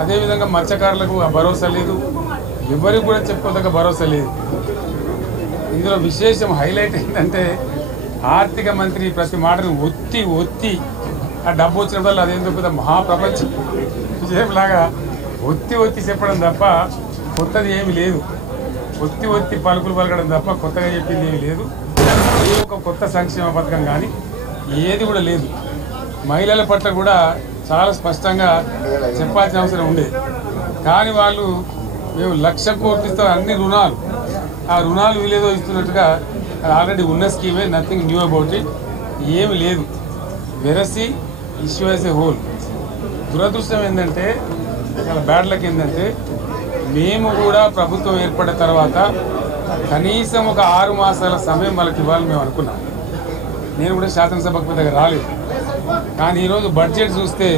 అదేవిధంగా మత్స్యకారులకు ఆ భరోసా లేదు, ఎవరికి కూడా చెప్పుకోదగ్గ భరోసా లేదు. ఇందులో విశేషం హైలైట్ ఏంటంటే ఆర్థిక మంత్రి ప్రతి మాటను ఒత్తి ఆ డబ్బు వచ్చినప్పుడు అదేందుకు మహాప్రపంచం విజయంలాగా ఒత్తి చెప్పడం తప్ప కొత్తది ఏమి లేదు. ఒత్తి పలుకులు పలకడం తప్ప కొత్తగా చెప్పింది ఏమి లేదు. ఏ ఒక కొత్త సంక్షేమ పథకం కానీ ఏది కూడా లేదు. మహిళల పట్ల కూడా చాలా స్పష్టంగా చెప్పాల్సిన అవసరం ఉండేది. కానీ వాళ్ళు మేము 1,00,000 కోట్లు ఇస్తాం, అన్ని రుణాలు, ఆ రుణాలు వీలేదో ఇస్తున్నట్టుగా ఆల్రెడీ ఉన్న స్కీమే, నథింగ్ న్యూ అబౌట్ ఇట్, ఏమి లేదు. వెరసి ఇష్యూ యాజ్ ఏ హోల్. దురదృష్టం ఏంటంటే, చాలా బ్యాడ్ లక్ ఏంటంటే, మేము కూడా ప్రభుత్వం ఏర్పడిన తర్వాత కనీసం ఒక 6 మాసాల సమయం వాళ్ళకి ఇవ్వాలని మేము అనుకున్నాం. నేను కూడా శాసనసభకు పెద్దగా రాలేదు. కానీ ఈరోజు బడ్జెట్ చూస్తే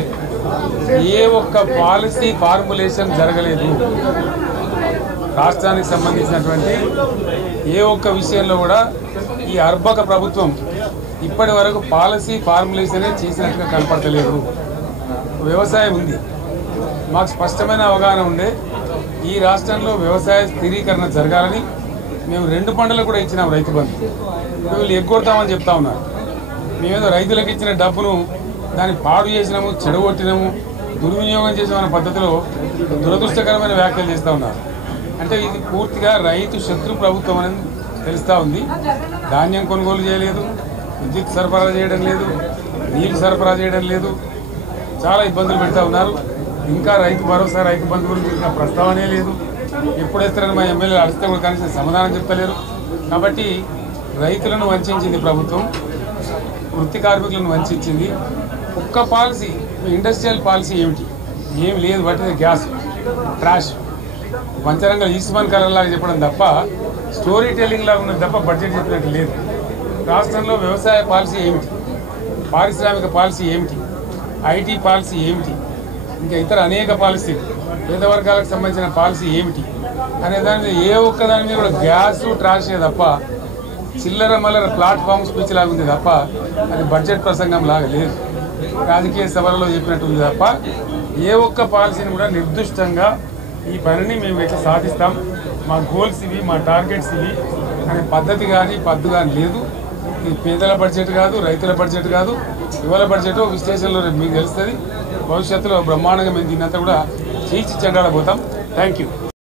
ఏ ఒక్క పాలసీ ఫార్ములేషన్ జరగలేదు. రాష్ట్రానికి సంబంధించినటువంటి ఏ ఒక్క విషయంలో కూడా ఈ అర్బక ప్రభుత్వం ఇప్పటి వరకు పాలసీ ఫార్ములేషనే చేసినట్టుగా కనపడతలేదు. వ్యవసాయం ఉంది, మాకు స్పష్టమైన అవగాహన ఉండే ఈ రాష్ట్రంలో వ్యవసాయ స్థిరీకరణ జరగాలని మేము 2 పంటలకు కూడా ఇచ్చినాం రైతు బంధు. వీళ్ళు ఎగ్గొడతామని చెప్తా ఉన్నారు. మేమేదో రైతులకు ఇచ్చిన డబ్బును దాన్ని పాడు చేసినాము, చెడగొట్టినాము, దుర్వినియోగం చేసామన్న పద్ధతిలో దురదృష్టకరమైన వ్యాఖ్యలు చేస్తూ ఉన్నారు. అంటే ఇది పూర్తిగా రైతు శత్రు ప్రభుత్వం అనేది తెలుస్తూ ఉంది. ధాన్యం కొనుగోలు చేయలేదు, విద్యుత్ సరఫరా చేయడం లేదు, నీళ్లు సరఫరా చేయడం లేదు, చాలా ఇబ్బందులు పెడతా ఉన్నారు. ఇంకా రైతు భరోసా, రైతు బంధు గురించి ఇంకా ప్రస్తావనే లేదు. ఎప్పుడెత్తారని మా ఎమ్మెల్యేలు అడిగితే కూడా కనీసం సమాధానం చెప్తలేరు. కాబట్టి రైతులను వంచింది ప్రభుత్వం, వృత్తి కార్మికులను వంచింది. ఒక్క పాలసీ, ఇండస్ట్రియల్ పాలసీ ఏమిటి? ఏమి లేదు. బట్టి గ్యాస్ ట్రాష్ పంచరంగ ఈస్మాన్ కలర్ లాగా చెప్పడం తప్ప, స్టోరీ టెల్లింగ్ లాగా ఉన్నది తప్ప బడ్జెట్ చెప్పినట్టు లేదు. రాష్ట్రంలో వ్యవసాయ పాలసీ ఏమిటి, పారిశ్రామిక పాలసీ ఏమిటి, ఐటీ పాలసీ ఏమిటి, ఇంకా ఇతర అనేక పాలసీలు, పేద వర్గాలకు సంబంధించిన పాలసీ ఏమిటి అనే దాని మీద ఏ ఒక్క దాని మీద కూడా గ్యాసు ట్రాషే తప్ప, చిల్లర మల్లర ప్లాట్ఫామ్ స్పీచ్ లాగా ఉంది తప్ప అది బడ్జెట్ ప్రసంగం లాగా లేదు. రాజకీయ సభలలో చెప్పినట్టు ఉంది తప్ప ఏ ఒక్క పాలసీని కూడా నిర్దిష్టంగా ఈ పనిని మేము ఎట్లా సాధిస్తాం, మా గోల్స్ ఇవి, మా టార్గెట్స్ ఇవి అనే పద్ధతి కానీ పద్దు కానీ లేదు. ఇది పేదల బడ్జెట్ కాదు, రైతుల బడ్జెట్ కాదు, యువల బడ్జెట్. విశ్లేషణలో మీకు తెలుస్తుంది. భవిష్యత్తులో బ్రహ్మాండంగా మేము దీన్నంతా కూడా చీల్చి చెండాడబోతాం. Thank you.